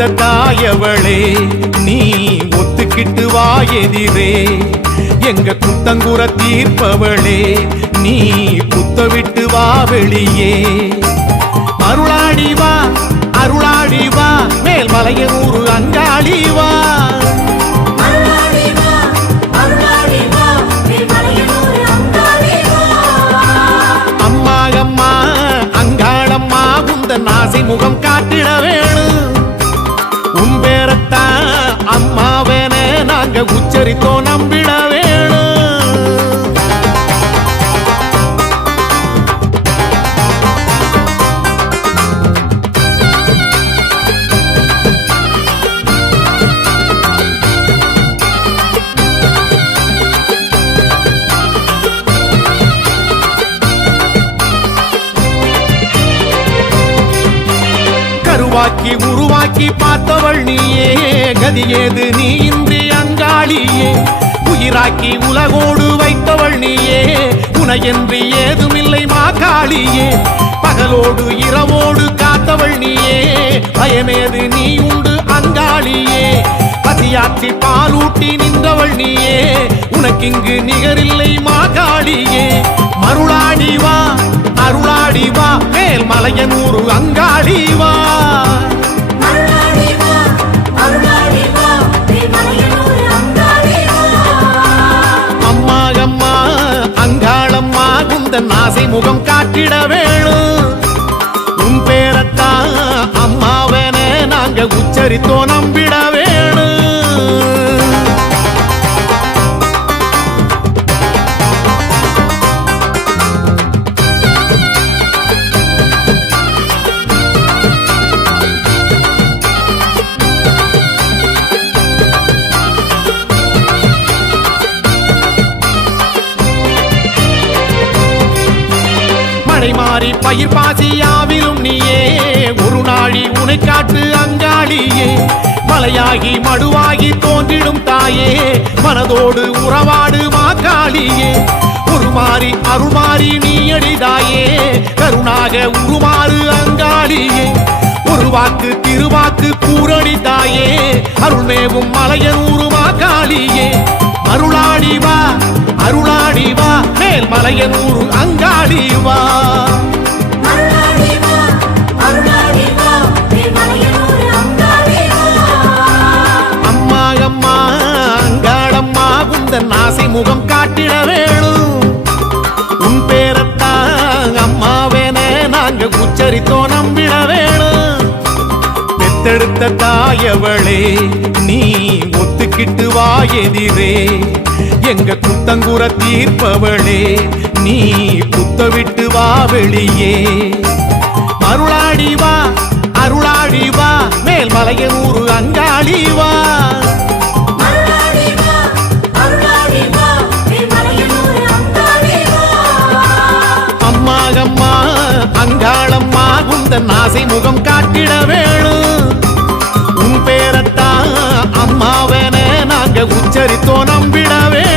பெத்தெடுத்த தாயவளே நீ ஒத்துக்கிட்டு வா எதிரே எங்க குத்தங்குற தீர்ப்பவளே நீ குத்த விட்டு வா வெளியே அருளாடி வா அருளாடி வா மேல்மலையனூர் அங்காளி வா அம்மா அம்மா அங்காளம்மா உந்தன் ஆசை முகம் காட்டிட வேணும் உன் பேரத்தான் அம்மாவேன நாங்க உச்சரித்தோ நம்பிட வேணும் கருவாக்கி உருவாக்கி பார்த்தவள் நீயே கதியேது நீ இன்றி அங்காளியே உயிராக்கி உலகோடு வைத்தவள் நீயே உனையன்றி ஏதுமில்லை மாகாளியே பகலோடு இரவோடு காத்தவள் நீயே பயமேது நீ உண்டு அங்காளியே பசியாற்றி பாலூட்டி நின்றவள் நீயே உனக்கிங்கு நிகரில்லை மாகாளியே மருளாடி வா அருளாடி வா மேல்மலையனூர் அங்காளி வா அம்மா அம்மா அங்காளம்மா உந்தன் ஆசை முகம் காட்டிட வேணும் உன் பேரத்தான் அம்மாவென நாங்க உச்சரித்தோ நம்பிட வேணும் மாறி பயிர் பாசியாவிலும் நீயே ஒரு நாளி உனை காட்டு அங்காளியே மலையாகி மடுவாகி தோன்றிடும் தாயே மனதோடு உறவாடு மாகாளியே உருமாறி அருள்மாறி நீ அடிதாயே கருணாக உருமாறு அங்காளியே ஒரு வாக்கு திருவாக்கு கூறடி தாயே அருள்மேவும் மலையனூர் மாகாளியே அருளாடி வா அருளாடி வா மேல்மலையனூர் அங்காளி வா அம்மா அம்மா அங்காளம்மா உந்தன் ஆசை முகம் காட்டிட வேணும் உன் பேரத்தான் அம்மாவேன நாங்க உச்சரித்தோ நம்பிட வேணும் பெத்தெடுத்த தாயவளே நீ ஒத்துக்கிட்டு வா எதிரே எங்க குத்தங்குற தீர்ப்பவளே நீ குத்த விட்டு வா வெளியே அருளாடி வா அருளாடி வா மேல்மலையனூர் அங்காளி வா அம்மா அம்மா அங்காளம்மா உந்தன் ஆசை முகம் காட்டிட வேணும் உன் பேரத்தான் அம்மாவென நாங்க உச்சரித்தோ நம்பிடவே